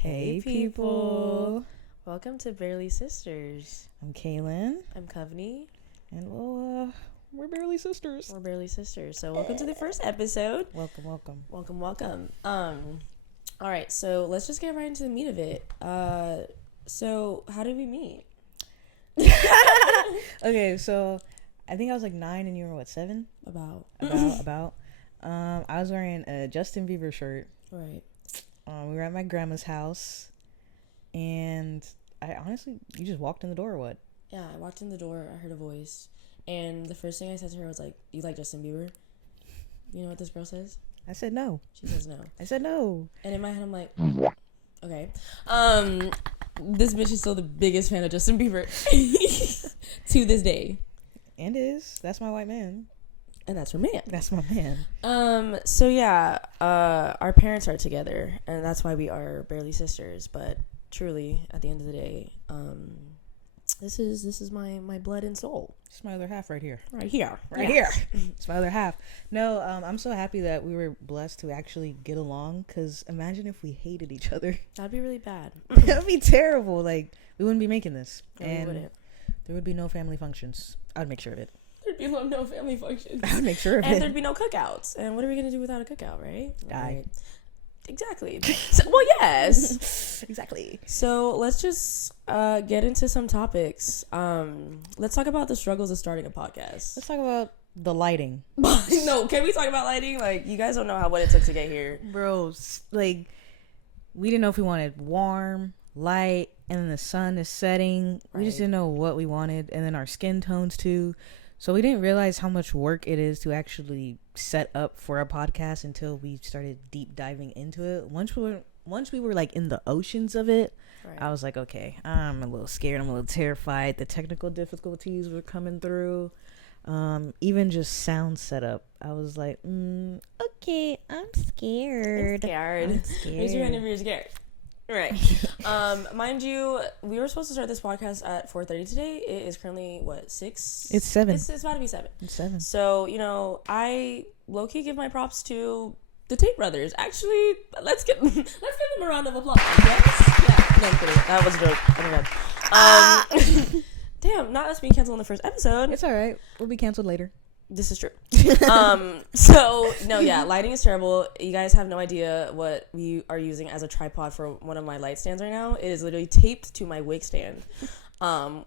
Hey people. Welcome to Barely Sisters. I'm Kaylin. I'm Coveney. And we're barely sisters. We're Barely Sisters. So welcome to the first episode. Welcome. All right, so let's just get right into the meat of it. So how did we meet? Okay, so I think I was like 9 and you were what, 7? About. I was wearing a Justin Bieber shirt. Right. We were at my grandma's house, and you just walked in the door or what? Yeah, I walked in the door, I heard a voice, and the first thing I said to her was like, "You like Justin Bieber?" You know what this girl says? I said no. She says no. I said no. And in my head, I'm like, okay. This bitch is still the biggest fan of Justin Bieber to this day. And that's my white man. And that's her man. That's my man. So yeah, our parents are together, and that's why we are barely sisters. But truly, at the end of the day, this is my blood and soul. It's my other half right here. Right here. It's my other half. No, I'm so happy that we were blessed to actually get along, because imagine if we hated each other. That'd be really bad. That'd be terrible. Like, we wouldn't be making this. No, and we wouldn't. There would be no family functions. I would make sure of it. There'd be no family functions. I would make sure of it. And there'd be no cookouts. And what are we gonna do without a cookout, right? Right. Exactly. Well, yes. Exactly. So let's just get into some topics. Let's talk about the struggles of starting a podcast. Let's talk about the lighting. No, can we talk about lighting? Like, you guys don't know what it took to get here. Bro, like, we didn't know if we wanted warm, light, and then the sun is setting. Right. We just didn't know what we wanted. And then our skin tones, too. So we didn't realize how much work it is to actually set up for a podcast until we started deep diving into it. Once we were like in the oceans of it, right. I was like, okay, I'm a little scared. I'm a little terrified. The technical difficulties were coming through. Even just sound setup, I was like, okay, I'm scared. Raise your hand if you're scared. Right. Mind you, we were supposed to start this podcast at 4:30 today. It is currently, 6? It's 7. It's about to be 7. It's 7. So, I low-key give my props to the Tate brothers. Actually, let's give them a round of applause. Yes? Yeah. No, I'm kidding. That was a joke. Oh my god. Damn, not us being canceled on the first episode. It's alright. We'll be canceled later. This is true. So no, yeah, lighting is terrible. You guys have no idea what we are using as a tripod for one of my light stands right now. It is literally taped to my wig stand,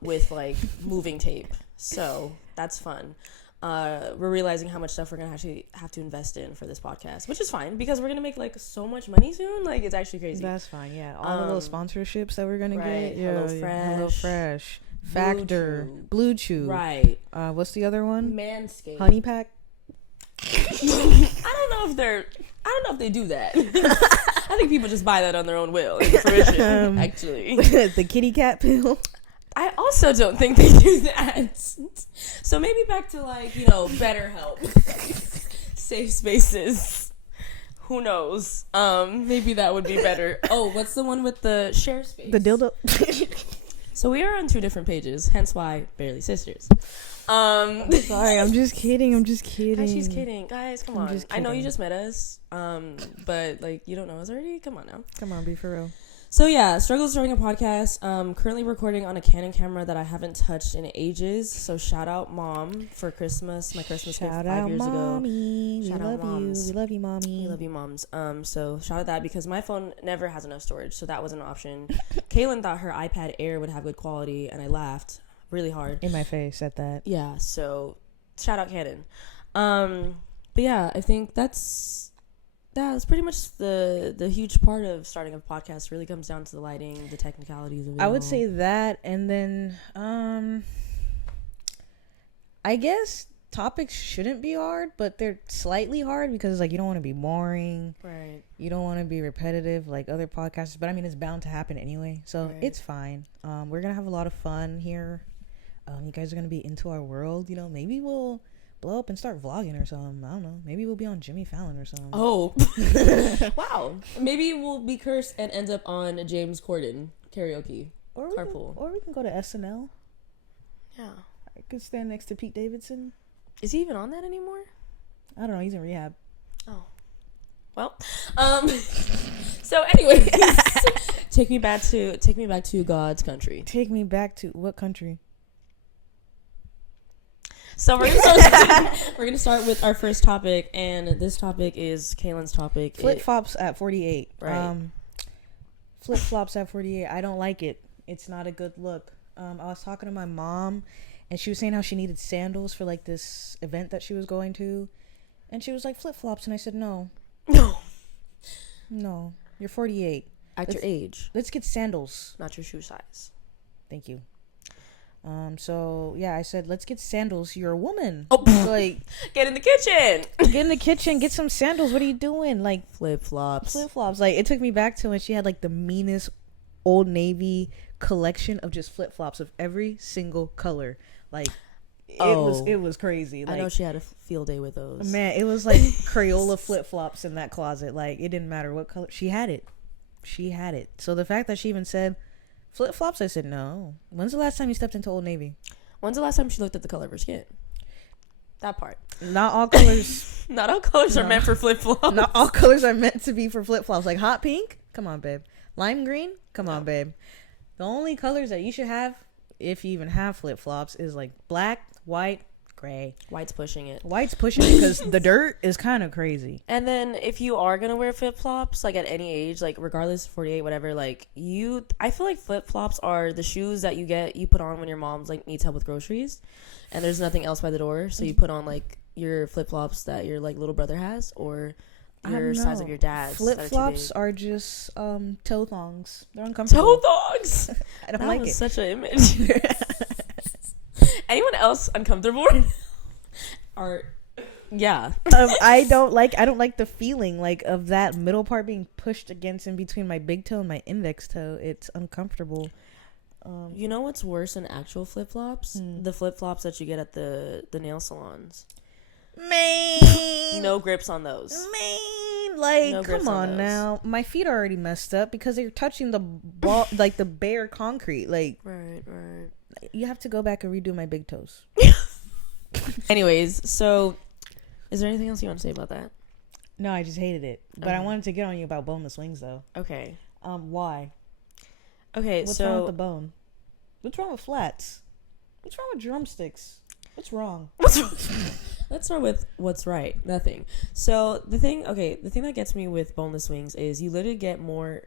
with like moving tape. So that's fun. We're realizing how much stuff we're gonna have to invest in for this podcast, which is fine because we're gonna make like so much money soon. Like, it's actually crazy. That's fine. Yeah, all the little sponsorships that we're gonna get. Yeah, HelloFresh. Factor, Blue Chew, right? What's the other one? Manscaped, Honey Pack. I don't know if they do that. I think people just buy that on their own will. Fruition, actually. The kitty cat pill. I also don't think they do that. So maybe back to BetterHelp, safe spaces. Who knows? Maybe that would be better. Oh, what's the one with the share space? The dildo. So we are on 2 different pages, hence why barely sisters. Sorry, I'm just kidding. Guys, she's kidding. Guys, come on. I know you just met us, but you don't know us already. Come on now. Come on, be for real. So yeah, struggles starting a podcast. Currently recording on a Canon camera that I haven't touched in ages. So shout out mom for Christmas. My Christmas gift 5 years mommy. ago. Shout out moms. We love you, mommy. We love you, moms. So shout out that because my phone never has enough storage, so that was an option. Kaylin thought her iPad Air would have good quality, and I laughed really hard in my face at that. Yeah. So shout out Canon. But yeah, I think that's pretty much the huge part of starting a podcast. Really comes down to the lighting, the technicalities of it. I would say that, and then I guess topics shouldn't be hard, but they're slightly hard because you don't want to be boring, right? You don't want to be repetitive like other podcasts, but I mean it's bound to happen anyway, so right. It's fine. We're gonna have a lot of fun here. You guys are gonna be into our world. Maybe we'll blow up and start vlogging or something. I don't know. Maybe we'll be on Jimmy Fallon or something. Oh. Wow. Maybe we'll be cursed and end up on James Corden karaoke. Carpool. Or we can go to SNL. Yeah. I could stand next to Pete Davidson. Is he even on that anymore? I don't know. He's in rehab. Oh. Well. So anyways. Take me back to God's country. Take me back to what country? So we're gonna start with our first topic, and this topic is Kaylin's topic. Flip flops at 48. Right. Flip flops at 48. I don't like it. It's not a good look. I was talking to my mom, and she was saying how she needed sandals for like this event that she was going to, and she was like flip flops, and I said no, you're 48. At your age, Let's get sandals. not your shoe size. Thank you. So yeah, I said let's get sandals. You're a woman. Oh, like get in the kitchen. get in the kitchen, get some sandals. What are you doing? Like Flip flops. flip flops. Like it took me back to when she had like the meanest Old Navy collection of just flip flops of every single color. Like it was crazy. Like, I know she had a field day with those. Man, it was like Crayola flip flops in that closet. Like it didn't matter what color she had it. So the fact that she even said flip flops, I said no. When's the last time you stepped into Old Navy? When's the last time she looked at the color of her skin? That part. Not all colors. Not all colors are meant for flip flops. Not all colors are meant to be for flip flops. Like hot pink, come on, babe. Lime green, come on, babe. The only colors that you should have, if you even have flip flops, is like black, white, gray. White's pushing it. White's pushing it because the dirt is kind of crazy. And then if you are gonna wear flip flops, like at any age, like regardless, 48, whatever, like I feel like flip flops are the shoes that you put on when your mom's like needs help with groceries, and there's nothing else by the door, so you put on like your flip flops that your like little brother has, or your size of your dad's. Flip flops are just toe thongs. They're uncomfortable. Toe thongs. I don't that like was it. Such an image. Anyone else uncomfortable? Or yeah. I don't like the feeling like of that middle part being pushed against in between my big toe and my index toe. It's uncomfortable. You know what's worse than actual flip flops? The flip flops that you get at the nail salons. Man, No grips on those. Man, like No come on now. My feet are already messed up because they're touching the ball, like the bare concrete. Like Right. you have to go back and redo my big toes. Anyways, so is there anything else you want to say about that? No, I just hated it. But I wanted to get on you about boneless wings though. Okay. Why? Okay, What's wrong with the bone? What's wrong with flats? What's wrong with drumsticks? What's wrong? Let's start with what's right. Nothing. So the thing that gets me with boneless wings is you literally get more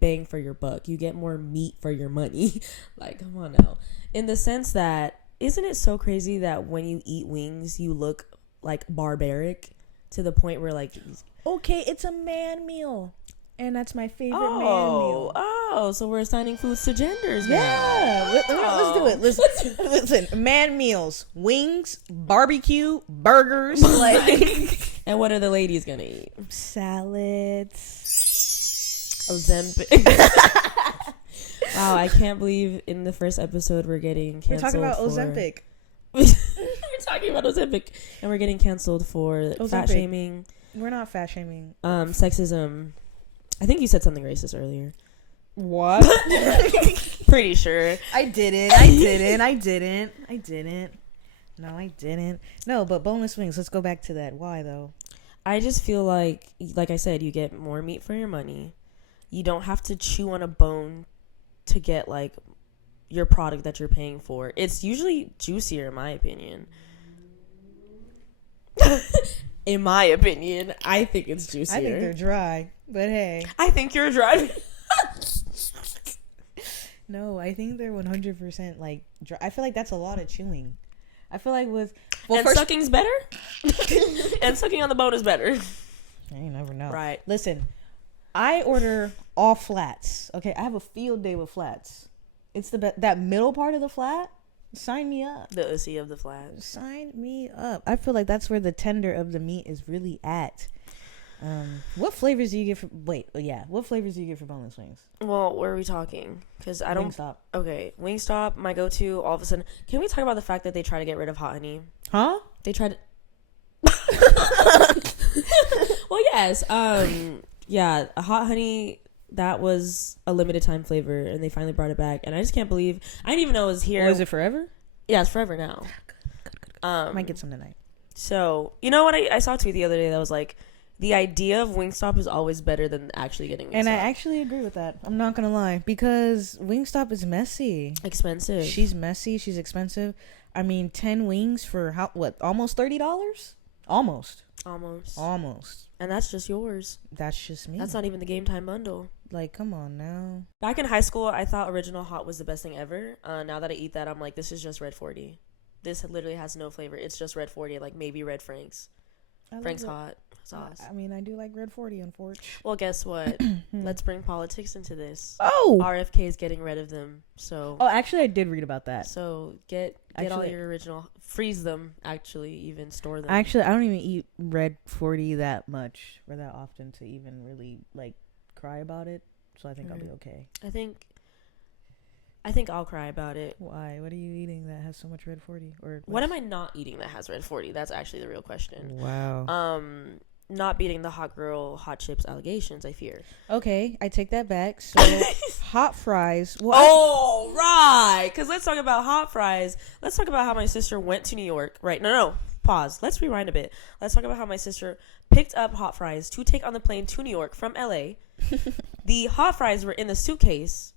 bang for your buck. You get more meat for your money. Like, come on now. In the sense that, isn't it so crazy that when you eat wings, you look like barbaric to the point where like, okay, it's a man meal. And that's my favorite man meal. Oh, so we're assigning foods to genders now. Yeah, let's do it. Listen, man meals, wings, barbecue, burgers, like. And what are the ladies gonna eat? Salads. Ozempic. Wow, I can't believe in the first episode we're getting canceled. We're talking about Ozempic. We're talking about Ozempic, and we're getting canceled for fat shaming. We're not fat shaming. Sexism. I think you said something racist earlier. What? Pretty sure. I didn't. No, I didn't. No, but boneless wings. Let's go back to that. Why though? I just feel like I said, you get more meat for your money. You don't have to chew on a bone to get like your product that you're paying for. It's usually juicier, in my opinion. In my opinion, I think it's juicier. I think they're dry, but hey. I think you're dry. No, I think they're 100% like dry. I feel like that's a lot of chewing. I feel like sucking's better? And sucking on the bone is better. You never know. Right. Listen, I order all flats. Okay, I have a field day with flats. It's that middle part of the flat. Sign me up. The ussy of the flat. Sign me up. I feel like that's where the tender of the meat is really at. What flavors do you get for? What flavors do you get for boneless wings? Well, where are we talking? Because I don't. Wingstop. Okay, Wingstop. My go-to. All of a sudden, can we talk about the fact that they try to get rid of hot honey? Huh? They tried. Well, yes. Yeah, a hot honey. That was a limited time flavor, and they finally brought it back. And I just can't believe I didn't even know it was here. Or is it forever? Yeah, it's forever now. Good. Might get some tonight. So you know what? I saw a tweet the other day that was like, the idea of Wingstop is always better than actually getting Wingstop. And I actually agree with that. I'm not gonna lie, because Wingstop is messy, expensive. She's messy. She's expensive. I mean, 10 wings for almost $30? Almost. And that's just yours. That's just me. That's not even the game time bundle. Like, come on now. Back in high school, I thought Original Hot was the best thing ever. Now that I eat that, I'm like, this is just Red 40. This literally has no flavor. It's just Red 40, like maybe Red Frank's. Frank's hot sauce. I mean, I do like Red 40, unfortunately. Well, guess what? Let's bring politics into this. Oh! RFK is getting rid of them, so... Oh, actually, I did read about that. So, get all your original... Freeze them, actually, even store them. Actually, I don't even eat Red 40 that much or that often to even really, like, cry about it. So, I think I'll be okay. I think I'll cry about it. Why? What are you eating that has so much Red 40? Or what am I not eating that has Red 40? That's actually the real question. Wow. Not beating the hot girl, hot chips allegations, I fear. Okay, I take that back. So, hot fries. Well, right. Because let's talk about hot fries. Let's talk about how my sister went to New York. Right. No. Pause. Let's rewind a bit. Let's talk about how my sister picked up hot fries to take on the plane to New York from LA. The hot fries were in the suitcase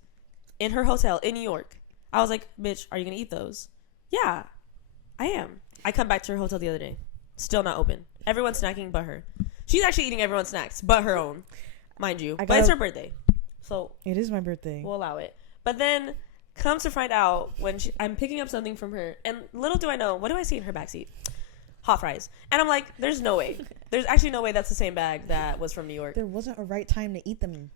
in her hotel in New York. I was like, bitch, are you going to eat those? Yeah, I am. I come back to her hotel the other day. Still not open. Everyone's snacking but her. She's actually eating everyone's snacks but her own, mind you. But it's her birthday. So it is my birthday. We'll allow it. But then comes to find out when I'm picking up something from her, and little do I know, what do I see in her backseat? Hot fries. And I'm like, there's no way. There's actually no way that's the same bag that was from New York. There wasn't a right time to eat them.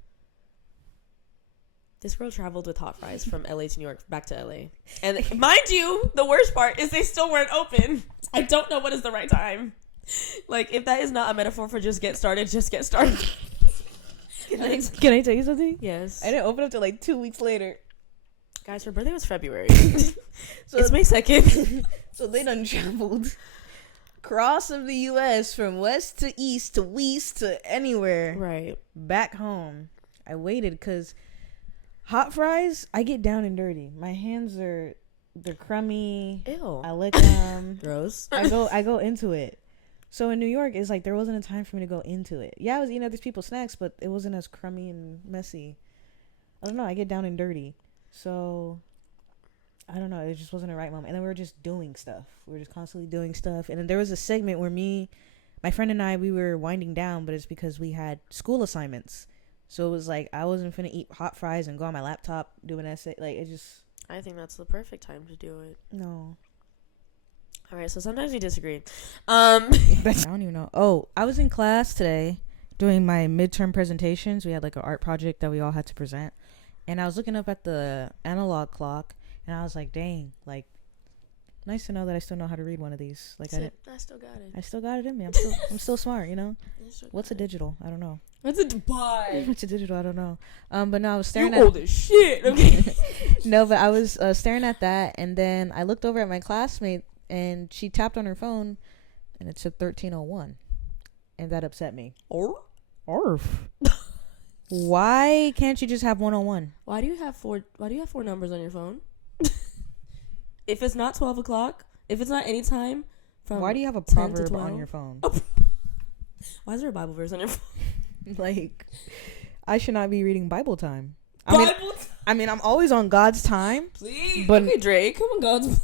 This girl traveled with hot fries from LA to New York, back to LA. And mind you, the worst part is they still weren't open. I don't know what is the right time. Like, if that is not a metaphor for just get started, just get started. Can I tell you something? Yes. I didn't open up till like 2 weeks later. Guys, her birthday was February. So it's May 2nd. So they done traveled across of the U.S. from west to east to west to anywhere. Right. Back home. I waited because hot fries, I get down and dirty. My hands they're crummy. Ew. I lick them. Gross. I go into it. So in New York, it's like there wasn't a time for me to go into it. Yeah, I was eating other people's snacks, but it wasn't as crummy and messy. I don't know. I get down and dirty. So I don't know. It just wasn't the right moment. And then we were just doing stuff. We were just constantly doing stuff. And then there was a segment where my friend and I, we were winding down, but it's because we had school assignments. So it was like I wasn't finna eat hot fries and go on my laptop do an essay. Like, it just... I think that's the perfect time to do it. No. All right, so sometimes we disagree. I don't even know. Oh, I was in class today doing my midterm presentations. We had like an art project that we all had to present. And I was looking up at the analog clock, and I was like, dang, like, nice to know that I still know how to read one of these. Like, I still got it. I still got it in me. I'm still smart, you know? What's a digital? I don't know. What's a Dubai? What's a digital? I don't know. But no, I was staring at... You old as shit, okay? No, but I was staring at that, and then I looked over at my classmate, and she tapped on her phone, and it said 1301. And that upset me. Orf. Why can't you just have 101? Why do you have four numbers on your phone? If it's not 12 o'clock, if it's not any time from... Why do you have a proverb on your phone? Why is there a Bible verse on your phone? Like, I should not be reading Bible time. I mean, I'm always on God's time. Please. But okay, Drake, come on, God's...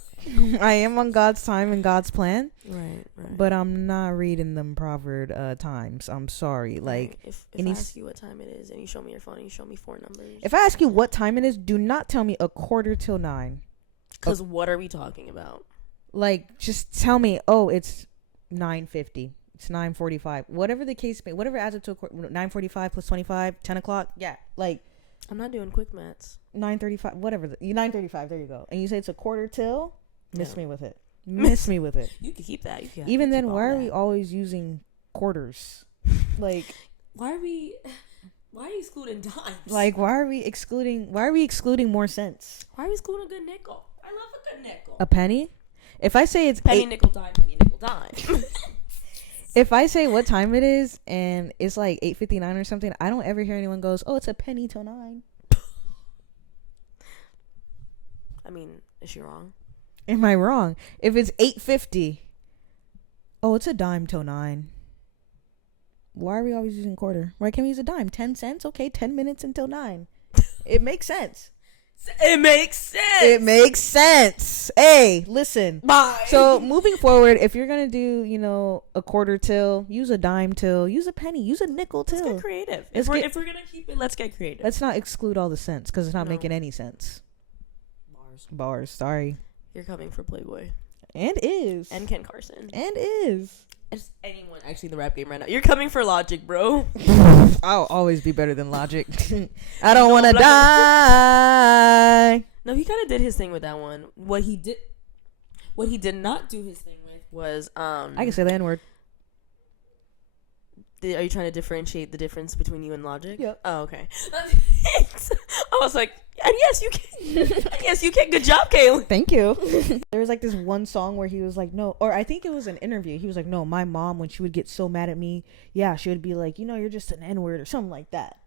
I am on God's time and God's plan. Right. But I'm not reading them proverb times. I'm sorry. Like, if I ask you what time it is and you show me your phone and you show me four numbers. If I ask you what time it is, do not tell me 8:45. Because what are we talking about? Like, just tell me, oh, it's 9:50. It's 9:45. Whatever the case may, whatever adds up to 9:45 plus 25, 10 o'clock. Yeah, like. I'm not doing quick maths. 9:35, whatever. 9:35. There you go. And you say it's 1:45. Miss me with it. Miss me with it. You can keep that. Even then, why are we always using quarters? Like, why are you excluding dimes? Like, why are we excluding more cents? Why are we excluding a good nickel? I love a good nickel. A penny? If I say it's penny, nickel, dime. If I say what time it is and it's like 8:59 or something, I don't ever hear anyone goes, "Oh, it's a penny till 9." I mean, is she wrong? Am I wrong? If it's 8:50, oh, it's a dime till 9. why are we always using quarter? Why can't we use a dime? 10 cents? Okay, 10 minutes until 9. It makes sense. It makes sense. It makes sense. Hey, listen. Bye. So moving forward, if you're gonna do, a quarter till, use a dime till, use a penny, use a nickel till. Let's get creative. If we're gonna keep it, let's get creative. Let's not exclude all the cents because it's not making any sense. Bars. Sorry. You're coming for Playboy. And is. And Ken Carson. And is. Just anyone actually in the rap game right now. You're coming for Logic, bro. I'll always be better than Logic. I don't want to die. No, he kind of did his thing with that one. What he did not do his thing with was I can say the N-word. Are you trying to differentiate the difference between you and Logic? Yep. Oh, okay. I was like, and yes, you can. Yes, you can. Good job, Kaylee. Thank you. There was like this one song where he was like, no, or I think it was an interview. He was like, no, my mom, when she would get so mad at me, she would be like, you're just an N-word or something like that.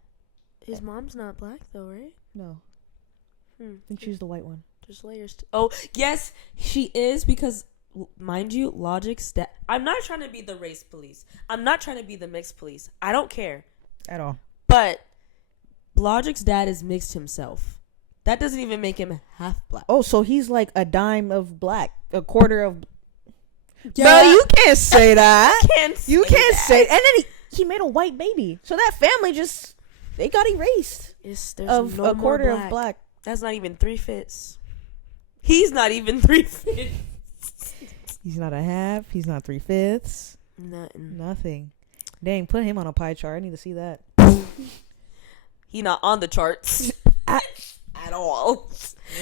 His mom's not black though, right? No. I think she's the white one. There's layers. Oh, yes, she is because, mind you, Logic's dad. I'm not trying to be the race police. I'm not trying to be the mixed police. I don't care at all. But Logic's dad is mixed himself. That doesn't even make him half black. Oh, so he's like a dime of black, a quarter of. Yeah. No, you can't say that. You can't say. And then he made a white baby, so that family they got erased. There's of no a quarter black. of black. That's not even 3/5. He's not even 3/5. He's not a half. He's not 3/5. Nothing. Dang, put him on a pie chart. I need to see that. He not on the charts at all.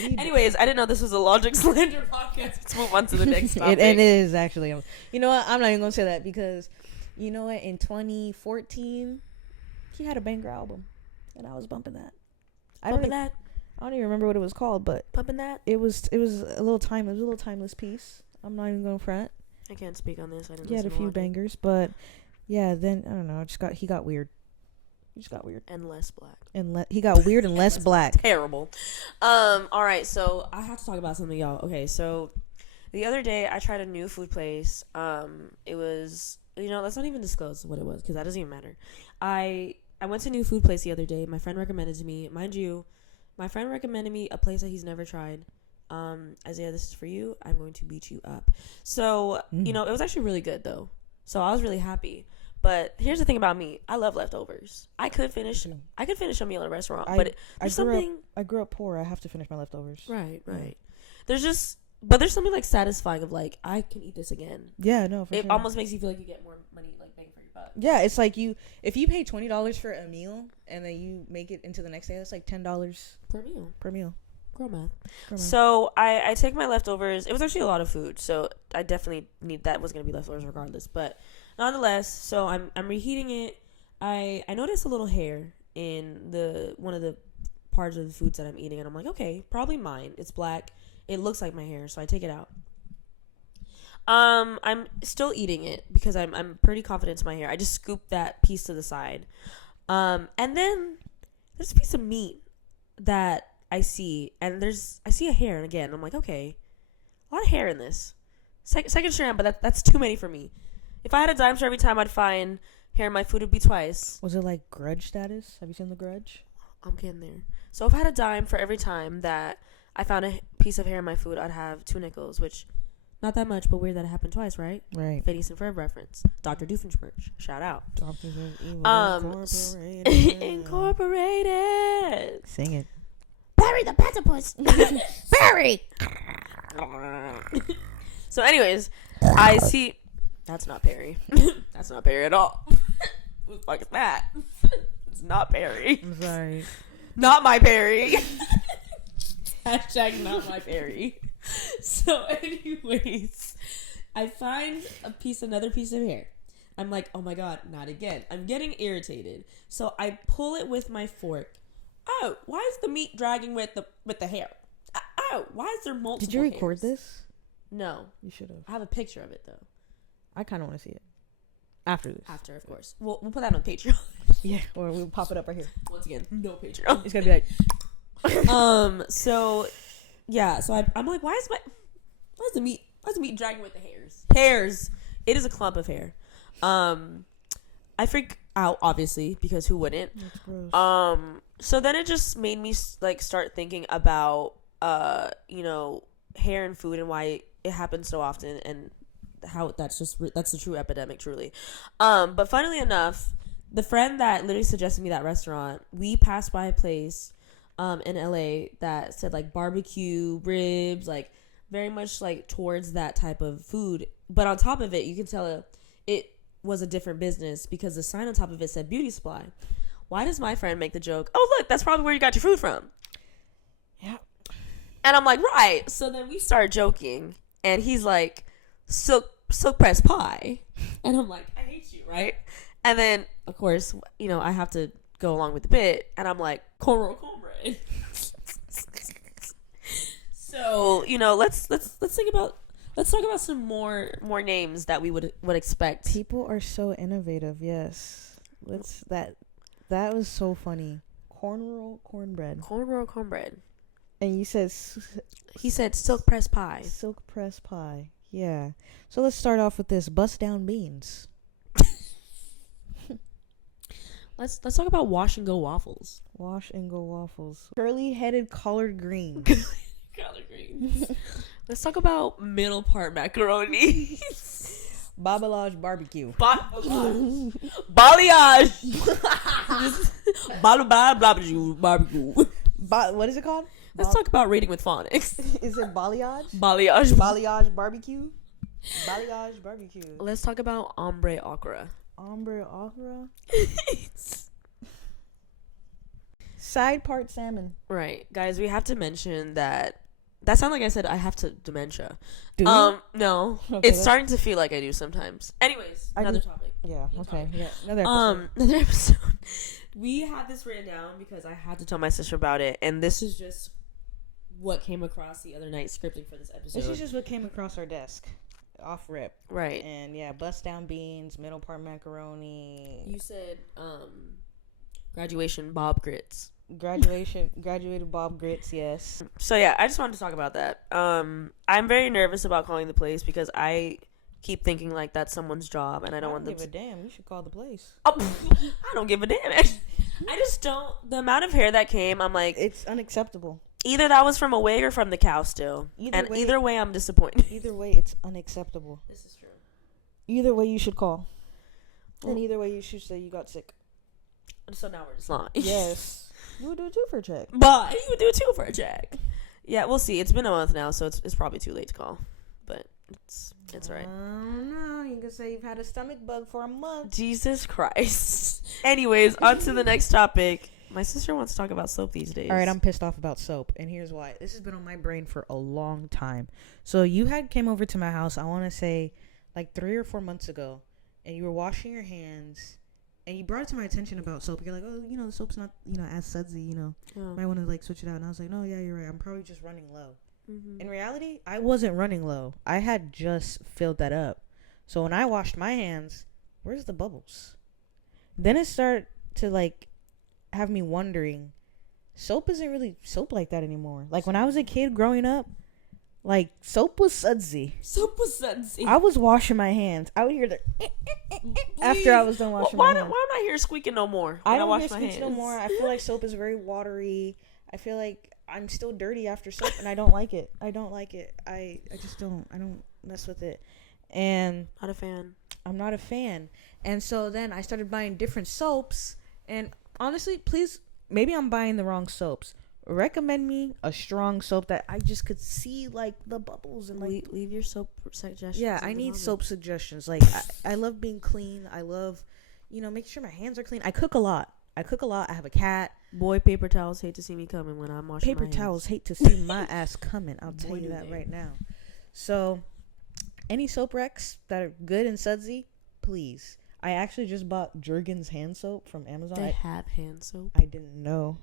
Anyways, I didn't know this was a Logic slander podcast. Let's move on to the next topic. It is actually. You know what? I'm not even gonna say that because, you know what? In 2014, he had a banger album, and I was bumping that. I don't even remember what it was called, but pumping that. It was a little time. It was a little timeless piece. I'm not even gonna front. I can't speak on this. I didn't. He had a few bangers, but then I don't know. He got weird. He just got weird and less black. He got weird and less black. Terrible. All right, so I have to talk about something, y'all. Okay, so the other day I tried a new food place. It was, let's not even disclose what it was because that doesn't even matter. I went to a new food place the other day. My friend recommended to me. Mind you, my friend recommended me a place that he's never tried. Isaiah, this is for you. I'm going to beat you up. So it was actually really good though. So I was really happy. But here's the thing about me. I love leftovers. I could finish a meal at a restaurant, but I grew up poor. I have to finish my leftovers. Right. There's something like satisfying of like I can eat this again. Yeah, no, it almost makes you feel like you get more money like bang for your buck. Yeah, it's like if you pay $20 for a meal and then you make it into the next day, that's like $10 per meal. Girl math. So I take my leftovers. It was actually a lot of food, so I definitely was gonna be leftovers regardless, but. Nonetheless, so I'm reheating it. I noticed a little hair in one of the parts of the foods that I'm eating, and I'm like, okay, probably mine. It's black. It looks like my hair, so I take it out. I'm still eating it because I'm pretty confident it's my hair. I just scooped that piece to the side, and then there's a piece of meat that I see, and I see a hair, and again, I'm like, okay, a lot of hair in this. Second strand, but that's too many for me. If I had a dime for every time I'd find hair in my food, it'd be twice. Was it like Grudge status? Have you seen The Grudge? I'm getting there. So if I had a dime for every time that I found a piece of hair in my food, I'd have 2 nickels, which not that much, but weird that it happened twice, right? Right. Phineas and Ferb reference. Dr. Doofenshmirtz. Shout out. Incorporated. Sing it. Barry the Platypus. Barry. So anyways, I see... That's not Perry. That's not Perry at all. Who the fuck is that? It's not Perry. I'm sorry. Not my Perry. Hashtag not my Perry. So anyways, I find another piece of hair. I'm like, oh my god, not again. I'm getting irritated. So I pull it with my fork. Oh, why is the meat dragging with the hair? Oh, why is there multiple Did you record hairs? this? No. You should have. I have a picture of it though. I kind of want to see it. After this. After, of course. We'll put that on Patreon. Yeah, or we'll pop it up right here. Once again, no Patreon. It's gonna be like... So, yeah. So I'm like, why is the meat dragging with the hairs? Hairs. It is a clump of hair. I freak out, obviously, because who wouldn't? That's gross. So then it just made me like start thinking about hair and food and why it happens so often, and how that's the true epidemic, truly. But funnily enough, the friend that literally suggested me that restaurant, we passed by a place in LA that said like barbecue ribs, like very much like towards that type of food. But on top of it, you can tell it was a different business because the sign on top of it said beauty supply. Why does my friend make the joke, oh look, that's probably where you got your food from? Yeah. And I'm like, right. So then we start joking, and he's like, silk press pie, and I'm like, I hate you, right? And then of course, I have to go along with the bit, and I'm like, cornrow cornbread. So let's talk about some more names that we would expect. People are so innovative. Yes, that was so funny. Cornrow cornbread. Cornrow cornbread. And you said he said silk press pie. Silk press pie. Yeah. So let's start off with this bust down beans. Let's talk about wash and go waffles. Wash and go waffles. Curly headed collard greens. Collard greens. Let's talk about middle part macaroni. Balayage barbecue. Balayage. Barbecue. What is it called? Let's talk about reading with phonics. Is it balayage? Balayage Barbecue. Balayage barbecue. Let's talk about ombre okra. Ombre okra. Side part salmon. Right, guys. We have to mention that. Sounds like I said I have to dementia. Do you? No. Okay, it's starting to feel like I do sometimes. Anyways, another topic. Yeah. Okay. Yeah. Another episode. We had this written down because I had to tell my sister about it, and this is just what came across the other night scripting for this episode. This is just what came across our desk, off rip. Right. And yeah, bust down beans, middle part macaroni. You said graduation bob grits. Graduated bob grits, yes. So yeah, I just wanted to talk about that. I'm very nervous about calling the police because I keep thinking like that's someone's job, and I don't want them to give a damn. You should call the police. Oh, I don't give a damn. I just don't. The amount of hair that came, I'm like, it's unacceptable. Either that was from a wig or from the cow still. Either way, I'm disappointed. Either way, it's unacceptable. This is true. Either way, you should call. And either way, you should say you got sick. So now we're just lying. Yes. You would do a 2 for a check. But you would do a 2 for a check. Yeah, we'll see. It's been a month now, so it's probably too late to call. But it's alright. No, you can say you've had a stomach bug for a month. Jesus Christ. Anyways, on to the next topic. My sister wants to talk about soap these days. Alright, I'm pissed off about soap, and here's why. This has been on my brain for a long time. So you came over to my house, I want to say, like 3 or 4 months ago, and you were washing your hands, and you brought it to my attention about soap. You're like, oh, the soap's not, as sudsy, might want to, like, switch it out. And I was like, no, yeah, you're right. I'm probably just running low. Mm-hmm. In reality, I wasn't running low. I had just filled that up. So when I washed my hands, where's the bubbles? Then it started to, like, have me wondering, soap isn't really soap like that anymore. Like, when I was a kid growing up, like, soap was sudsy. I was washing my hands. I would hear the after I was done washing my hands. Why am I here squeaking no more? I don't hear squeaks no more. I feel like soap is very watery. I feel like I'm still dirty after soap, and I don't like it. I just don't. I don't mess with it. And not a fan. I'm not a fan. And so then I started buying different soaps. And honestly, please, maybe I'm buying the wrong soaps. Recommend me a strong soap that I just could see, like, the bubbles and, like, leave your soap suggestions. Yeah, I need soap suggestions. Like, I love being clean. I love, making sure my hands are clean. I cook a lot. I have a cat. Boy, paper towels hate to see me coming when I'm washing my hands. Paper towels hate to see my ass coming. I'll tell you that right now. So, any soap recs that are good and sudsy, please. I actually just bought Jergens hand soap from Amazon. They have hand soap? I didn't know.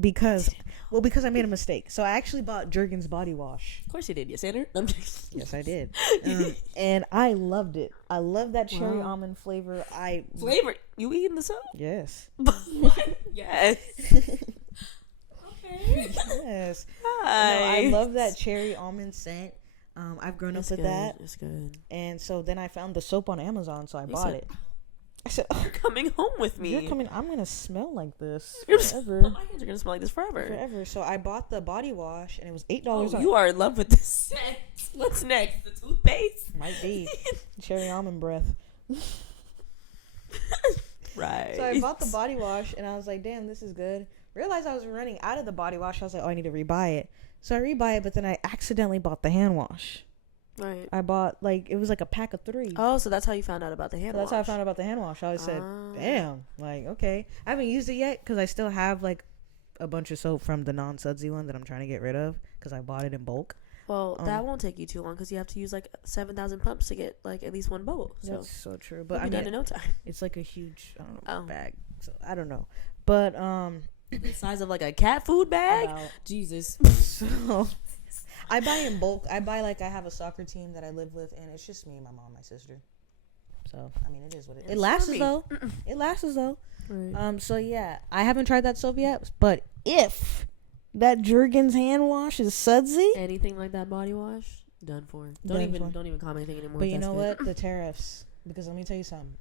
Because I made a mistake. So I actually bought Jergens body wash. Of course you did, yes, Andrew. Yes, I did. And I loved it. I love that cherry almond flavor. Flavor? You eating the soap? Yes. Yes. Okay. Yes. Hi. I love that cherry almond scent. I've grown up with that. It's good. And so then I found the soap on Amazon, so I bought it. I said, You're coming home with me. You're coming. I'm gonna smell like this My forever. hands are gonna smell like this forever. Forever. So I bought the body wash, and it was $8. Oh, you are in love with this scent. What's next? The toothpaste? Might be cherry almond breath. Right. So I bought the body wash, and I was like, damn, this is good. Realized I was running out of the body wash. I was like, oh, I need to rebuy it. So I rebuy it, but then I accidentally bought the hand wash. Right. I bought, it was like a pack of 3. Oh, so that's how you found out about the hand wash. That's how I found out about the hand wash. I always said, damn, okay. I haven't used it yet because I still have, a bunch of soap from the non-sudsy one that I'm trying to get rid of because I bought it in bulk. Well, that won't take you too long because you have to use 7,000 pumps to get at least one bowl. So that's so true. But you'll be done in no time. It's like a huge bag. So I don't know. But the size of a cat food bag. Jesus. So I buy in bulk. I buy I have a soccer team that I live with, and it's just me, my mom, my sister. So I mean, it is what it is. It lasts though. It lasts though. Right. So yeah, I haven't tried that soap yet, but if that Jergens hand wash is sudsy, anything like that body wash, done for. Don't even comment anything anymore. But you know what? The tariffs. Because let me tell you something.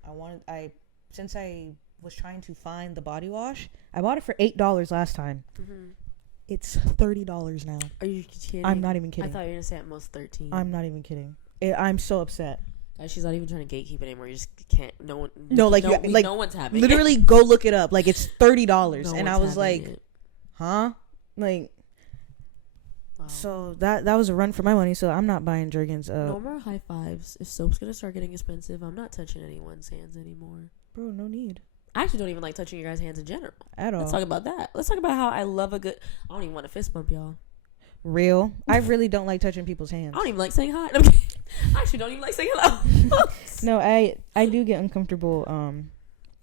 Since I was trying to find the body wash, I bought it for $8 last time. Mm-hmm. It's $30 now. Are you kidding? I'm not even kidding. I thought you were gonna say at most 13. I'm not even kidding. I'm so upset. She's not even trying to gatekeep it anymore. You just can't. No one. No, no one's having literally it. Go look it up. It's $30, and I was like, it. huh? Wow. So that was a run for my money. So I'm not buying Jergens. No more high fives. If soap's gonna start getting expensive, I'm not touching anyone's hands anymore. Bro, no need. I actually don't even like touching your guys' hands in general. At all. Let's talk about that. Let's talk about how I love a good. I don't even want a fist bump, y'all. Real. I really don't like touching people's hands. I don't even like saying hi. I actually don't even like saying hello. No, I do get uncomfortable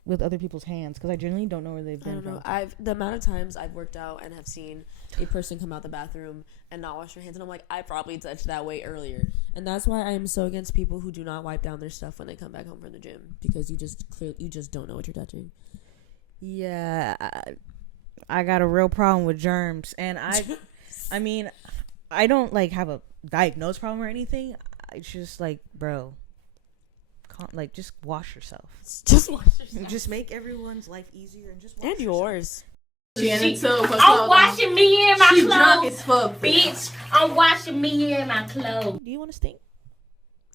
with other people's hands because I generally don't know where they've been. I don't know. The amount of times I've worked out and have seen a person come out the bathroom and not wash their hands, and I'm like, I probably touched that way earlier, and that's why I am so against people who do not wipe down their stuff when they come back home from the gym, because you just don't know what you're touching. Yeah, I got a real problem with germs, and I mean, I don't have a diagnosed problem or anything. It's just bro, just wash yourself. Just wash yourself. Just make everyone's life easier and just wash and yours. I'm washing me in my clothes. Drunk as fuck, bitch. I'm washing me in my clothes. Do you want to stink?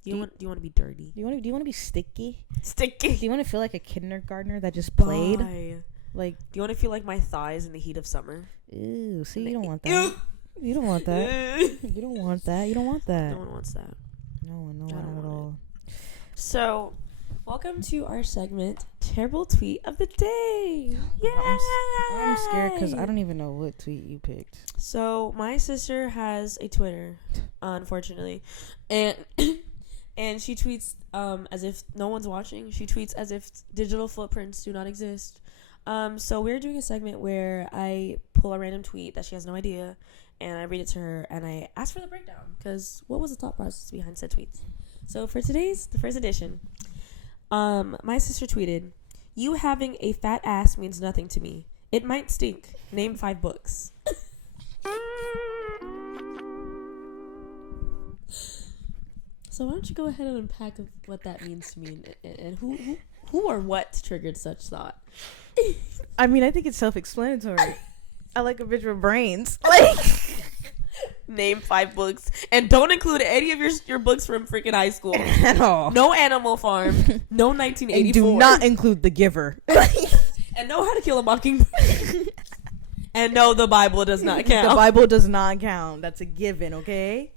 Do you want to be dirty? Do you want to be sticky? Sticky. Do you want to feel like a kindergartner that just played? Do you want to feel like my thighs in the heat of summer? Ew. See, you don't want that. You don't want that. You don't want that. You don't want that. No one wants that. No one at all. So, welcome to our segment, Terrible Tweet of the Day. Yeah. I'm scared because I don't even know what tweet you picked. So, my sister has a Twitter, unfortunately, and and she tweets as if no one's watching. She tweets as if digital footprints do not exist. So we're doing a segment where I pull a random tweet that she has no idea, and I read it to her, and I ask for the breakdown, because what was the thought process behind said tweets? So for today's, the first edition, my sister tweeted, "You having a fat ass means nothing to me. It might stink. Name 5 books." So why don't you go ahead and unpack what that means to me, and who or what triggered such thought? I mean, I think it's self-explanatory. I like a bitch with brains. Name 5 books, and don't include any of your books from freaking high school at all. No Animal Farm, no 1984. And do not include The Giver. And no How to Kill a Mockingbird. And no, the Bible does not count. The Bible does not count. That's a given, okay?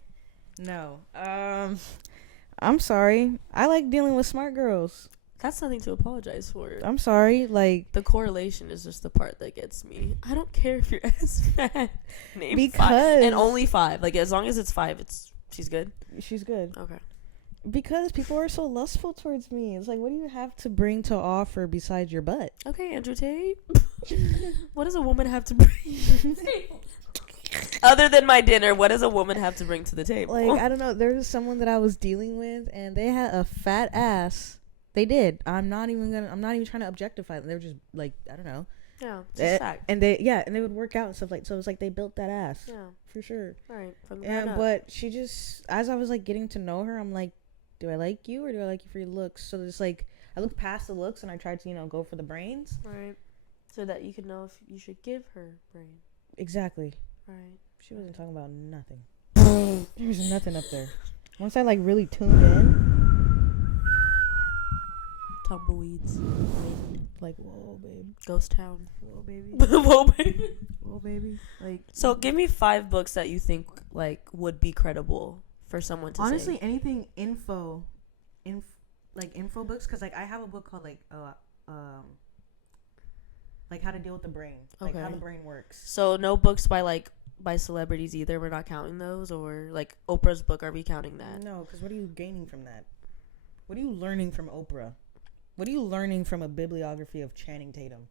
No. I'm sorry. I like dealing with smart girls. That's nothing to apologize for. I'm sorry. The correlation is just the part that gets me. I don't care if your ass fat. Name because 5. And only 5. As long as it's 5, she's good. She's good. Okay. Because people are so lustful towards me. It's what do you have to bring to offer besides your butt? Okay, Andrew Tate. What does a woman have to bring? Other than my dinner, what does a woman have to bring to the table? I don't know. There was someone that I was dealing with, and they had a fat ass. They did. I'm not even trying to objectify them. They were just I don't know. Yeah, it's a fact. And they would work out and stuff so it was they built that ass. Yeah, for sure. All right. From the ground up. But she just, as I was getting to know her, I'm like, do I like you or do I like you for your looks? So it's I looked past the looks and I tried to, go for the brains. Right. So that you can know if you should give her brain. Exactly. Right. She wasn't talking about nothing. There was nothing up there. Once I really tuned in, Tumbleweeds. whoa, babe. Ghost Town. Whoa, baby. Whoa, baby. Whoa, baby. So give me 5 books that you think would be credible for someone to honestly, say. anything info books, because I have a book called how to deal with the brain, how the brain works. So no books by celebrities either. We're not counting those, or Oprah's book. Are we counting that? No, because what are you gaining from that? What are you learning from Oprah? What are you learning from a bibliography of Channing Tatum?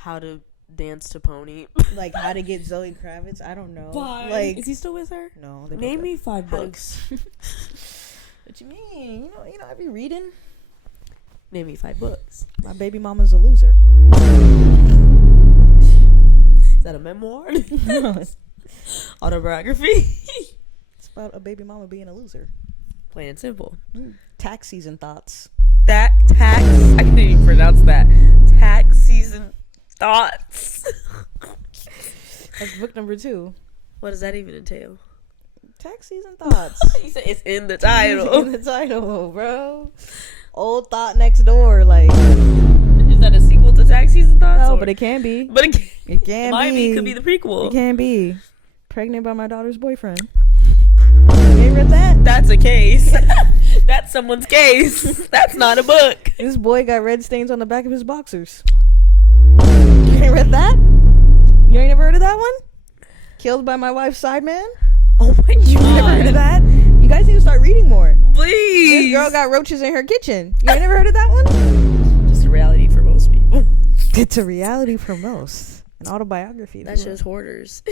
How to dance to Pony. How to get Zoe Kravitz? I don't know. Is he still with her? No. Name me 5 books. What you mean? I be reading. Name me 5 books. My baby mama's a loser. Is that a memoir? Autobiography? It's about a baby mama being a loser. Plain and simple. Tax season thoughts. I can't even pronounce that. Tax season thoughts. That's book number 2. What does that even entail? Tax season thoughts. You said it's in the title. It's in the title, bro. Old thought next door, Is that a sequel to Tax Season Thoughts? No, but it can be. But it can be. It Could be the prequel. It can be. Pregnant by my daughter's boyfriend. You read that? That's a case. That's someone's case. That's not a book. This boy got red stains on the back of his boxers. You ain't read that? You ain't never heard of that one? Killed by my wife's side man? Oh my god. You never heard of that? You guys need to start reading more. Please. This girl got roaches in her kitchen. You ain't never heard of that one? Just a reality for most people. It's a reality for most. An autobiography. That's just Hoarders.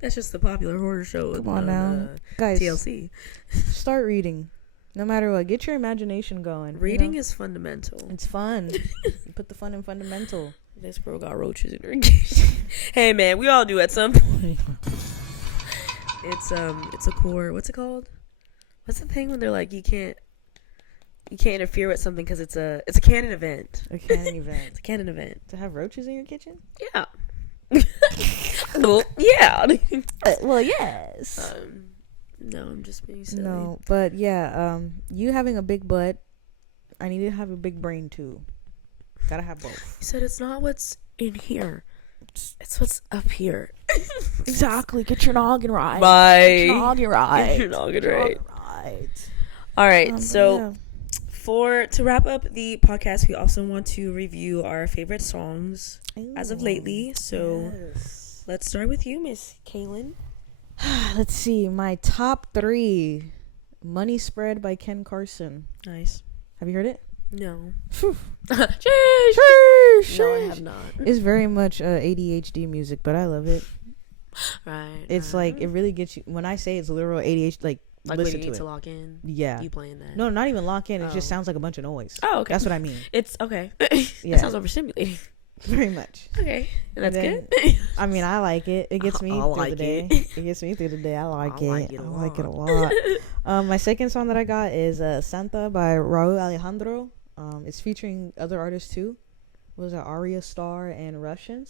That's just the popular hoarder show. Come on now. Guys, TLC. Start reading. No matter what. Get your imagination going. Reading is fundamental. It's fun. You put the fun in fundamental. This girl got roaches in her kitchen. Hey man, we all do at some point. It's a core. What's it called? What's the thing when they're like you can't interfere with something because it's a canon event. A canon event. It's a canon event. To have roaches in your kitchen? Yeah. Well, yeah. Well, yes. No, I'm just being silly. No, but yeah, you having a big butt, I need to have a big brain too. Gotta have both. You said it's not what's in here. It's what's up here. Exactly. Get your noggin right. Bye. Get your noggin right. Get your noggin right. Right. All right. So, to wrap up the podcast, we also want to review our favorite songs as of lately. So, let's start with you, Miss Kaylin. Let's see. My top 3. Money Spread by Ken Carson. Nice. Have you heard it? No. Sheesh. No, I have not. It's very much ADHD music, but I love it. Right. It's it really gets you. When I say it's literal ADHD, like listen when you to need it. to lock in. Yeah. You playing that? No, not even lock in. It just sounds like a bunch of noise. Oh, okay. That's what I mean. It's okay. Yeah. That sounds overstimulating. Very much. Okay. That's good. I mean, I like it. It gets me through the day. It gets me through the day. I like it. I like it a lot. My second song that I got is Santa by Raul Alejandro. It's featuring other artists too. Was it Arya Star and Russian?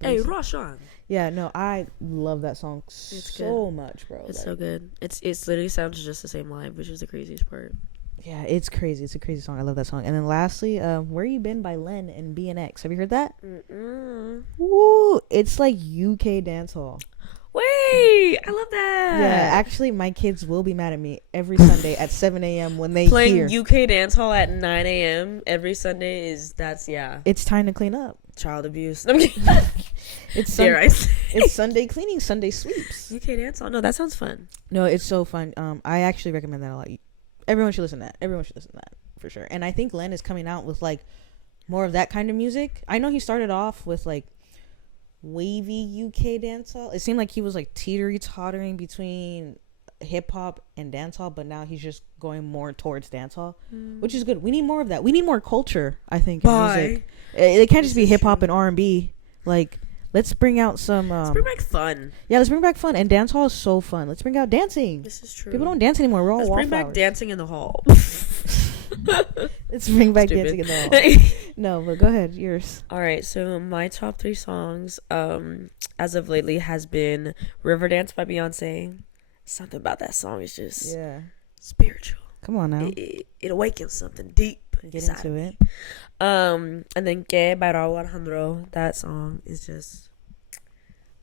Hey, Russian. Yeah, no, I love that song so much, bro. It's so good. It's literally sounds just the same live, which is the craziest part. Yeah, it's crazy. It's a crazy song. I love that song. And then lastly, Where You Been by Len and BNX. Have you heard that? Woo! It's like UK dancehall. Wait, I love that. Yeah, actually, my kids will be mad at me every Sunday at 7 a.m. when they playing hear UK dancehall at 9 a.m. every Sunday It's time to clean up. Child abuse. It's it's Sunday cleaning, Sunday sweeps. UK dancehall. No, that sounds fun. No, it's so fun. I actually recommend that a lot. Everyone should listen to that. Everyone should listen to that for sure. And I think Len is coming out with more of that kind of music. I know he started off with wavy UK dancehall. It seemed like he was tottering between hip hop and dancehall, but now he's just going more towards dancehall, which is good. We need more of that. We need more culture, I think, in music. It can't just be hip hop and R&B. Let's bring out some. Let's bring back fun. Yeah, let's bring back fun. And dancehall is so fun. Let's bring out dancing. This is true. People don't dance anymore. We're all Let's bring wallflowers. back dancing in the hall. Let's bring back Stupid. dancing in the hall. No, but go ahead, yours. All right, so my top 3 songs, as of lately, has been "Riverdance" by Beyonce. Something about that song is just spiritual. Come on now, It awakens something deep. get into it. And then "Que" by Raúl Alejandro. That song is just.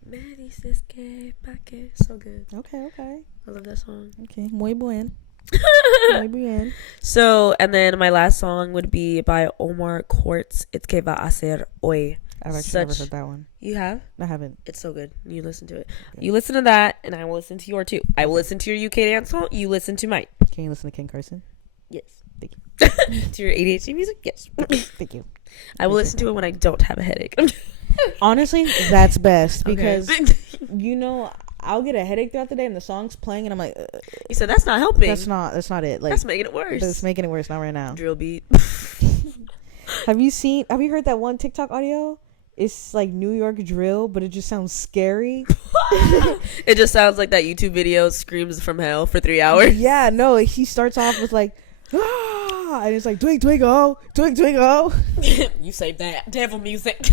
Me dices que pa' que. So good. Okay. I love that song. Okay, muy bien. Muy bien. So, and then my last song would be by Omar Quartz. It's que va a ser hoy. I've actually never heard that one. You have? I haven't. It's so good. You listen to it. Okay. You listen to that, and I will listen to your too. I will listen to your UK dance song. You listen to mine. Can you listen to Ken Carson? Yes. Thank you. To your ADHD music? Yes. Thank you. I will listen to it when I don't have a headache. Honestly, that's best because Okay. I'll get a headache throughout the day and the song's playing and I'm like, You said that's not helping. that's not it. Like That's making it worse. that's making it worse. Not right now. Drill beat. Have you heard that one TikTok audio? It's like New York drill, but it just sounds scary. It just sounds like that YouTube video screams from hell for 3 hours. Yeah, no, he starts off with like, and it's like twig twig oh, twig twig oh. You save that devil music.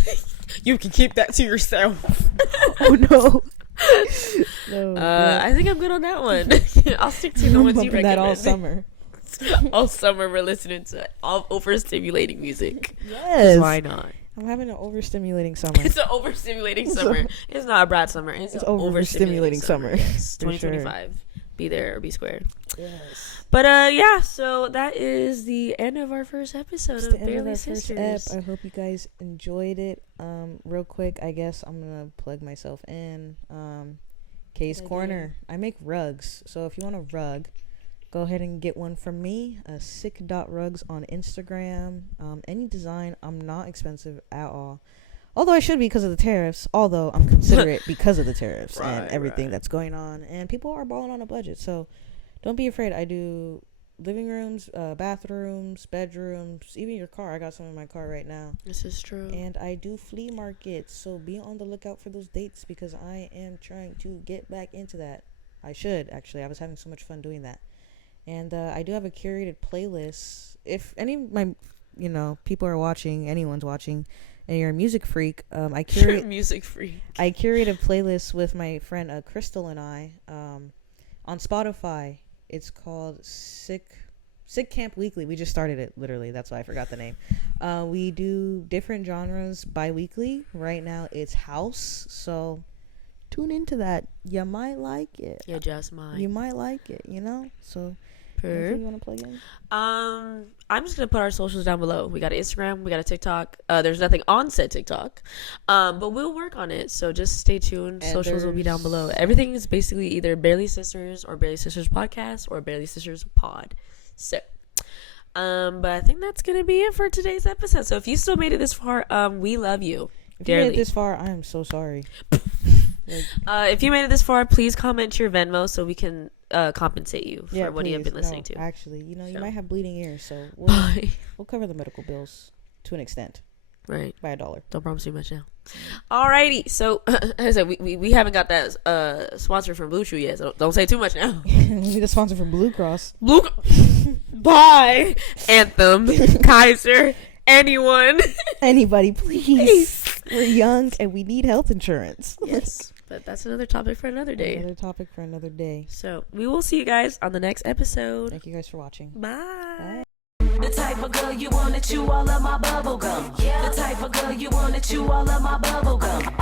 You can keep that to yourself. Oh no. No, I think I'm good on that one. I'll stick to the ones you bumping that recommend. all summer. All summer we're listening to all overstimulating music. Yes. Why not? I'm having an overstimulating summer. It's an overstimulating summer. It's not a Brad summer. It's an overstimulating summer. Yes. For sure. 2025. Be there or be square. Yes. But yeah, so that is the end of our first episode It's of the end of Barely our first Sisters. ep. I hope you guys enjoyed it. Real quick, I guess I'm gonna plug myself in. Kay's Corner. I make rugs, so if you want a rug, go ahead and get one from me. Sick.rugs on Instagram. Any design. I'm not expensive at all. Although I should be because of the tariffs. Although I'm considerate because of the tariffs and everything that's going on. And people are balling on a budget. So don't be afraid. I do living rooms, bathrooms, bedrooms, even your car. I got some in my car right now. This is true. And I do flea markets. So be on the lookout for those dates because I am trying to get back into that. I should, actually. I was having so much fun doing that. And I do have a curated playlist. If any of my, people are watching, anyone's watching, and you're a music freak, I curate music freak. I curate a playlist with my friend Crystal and I on Spotify. It's called Sick Camp Weekly. We just started it, literally. That's why I forgot the name. We do different genres bi-weekly. Right now it's house, so tune into that. You might like it. You just might. You might like it, So anything you want to plug in? I'm just gonna put our socials down below. We got an Instagram, we got a TikTok. There's nothing on said TikTok, but we'll work on it. So just stay tuned. And Socials will be down below. Everything is basically either Barely Sisters or Barely Sisters Podcast or Barely Sisters Pod. So, but I think that's gonna be it for today's episode. So if you still made it this far, we love you. If you made it this far, I am so sorry. If you made it this far, please comment your Venmo so we can compensate you for what you have been listening to. Actually, you might have bleeding ears, so we'll cover the medical bills to an extent. Right. By $1. Don't promise too much now. Alrighty. So, as I said, we haven't got that sponsor from Blue Chew yet, so don't say too much now. We need a sponsor from Blue Cross. Bye. Anthem. Kaiser. Anyone. Anybody, please. We're young and we need health insurance. Yes. But that's another topic for another day. Another topic for another day. So, we will see you guys on the next episode. Thank you guys for watching. Bye. The type of girl you wanna chew all of my bubble gum. The type of girl you wanna chew all of my bubble gum.